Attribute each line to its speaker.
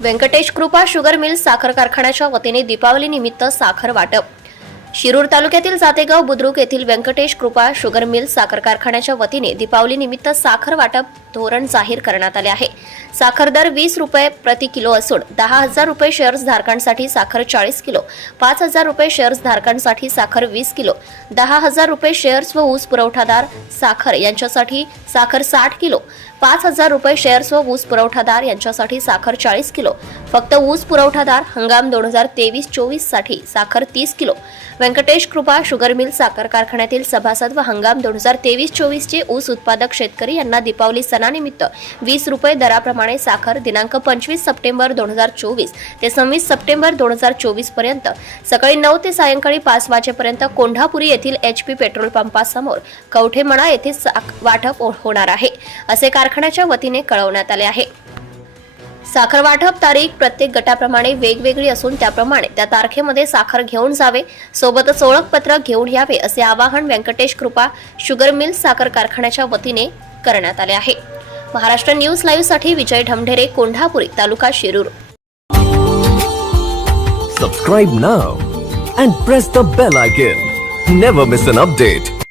Speaker 1: व्यंकटेश कृपा sugar mill साखर कारखान्याच्या वतीने दीपावली निमित्त साखर वाटप. शिरूर तालुक्यातील जातेगाव बुद्रुक येथील व्यंकटेश कृपा शुगर मिल साखर कारखान्याच्या वतीने दीपावली निमित्त साखर वाटप धोरण जाहीर करण्यात आले आहे. साखर दर वीस रुपये प्रति किलो असून दहा हजार रुपये शेअर्स धारकांसाठी साखर चाळीस किलो पाच हजार रुपये शेअर्स धारकांसाठी साखर वीस किलो दहा हजार रुपये शेअर्स व ऊस पुरवठादार साखर यांच्यासाठी साखर साठ किलो पाच हजार रुपये शेअर्स व ऊस पुरवठादार यांच्यासाठी साखर चाळीस किलो फक्त ऊस पुरवठादार हंगाम दोन हजार तेवीस चोवीससाठी साखर तीस किलो व्यंकटेश कृपा शुगर मिल साखर कारखान्यातील सभासद व हंगाम दोन हजार तेवीस चोवीसचे ऊस उत्पादक शेतकरी यांना दीपावली सणानिमित्त वीस रुपये दराप्रमाणे साखर दिनांक पंचवीस सप्टेंबर दोन हजार चोवीस ते सव्वीस सप्टेंबर दोन हजार चोवीसपर्यंत. सकाळी नऊ ते सायंकाळी पाच वाजेपर्यंत कोंढापुरी येथील एच पी पेट्रोल पंपासमोर कवठेमणा येथे साख- वाटप हो- होणार आहे असे कारखान्याच्या वतीने कळवण्यात आले आहे. साखर वाटप तारीख प्रत्येक गटाप्रमाणे वेगवेगळी असून त्याप्रमाणे त्या तारखेमध्ये साखर घेऊन जावे. सोबतच ओळखपत्र घेऊन यावे असे आवाहन व्यंकटेश कृपा शुगर मिल साखर कारखान्याच्या वतीने करण्यात आले आहे. महाराष्ट्र न्यूज लाईव्हसाठी विजय ढमढेरे कोंढापुरी तालुका Shirur.
Speaker 2: Subscribe now and press the bell icon never miss an update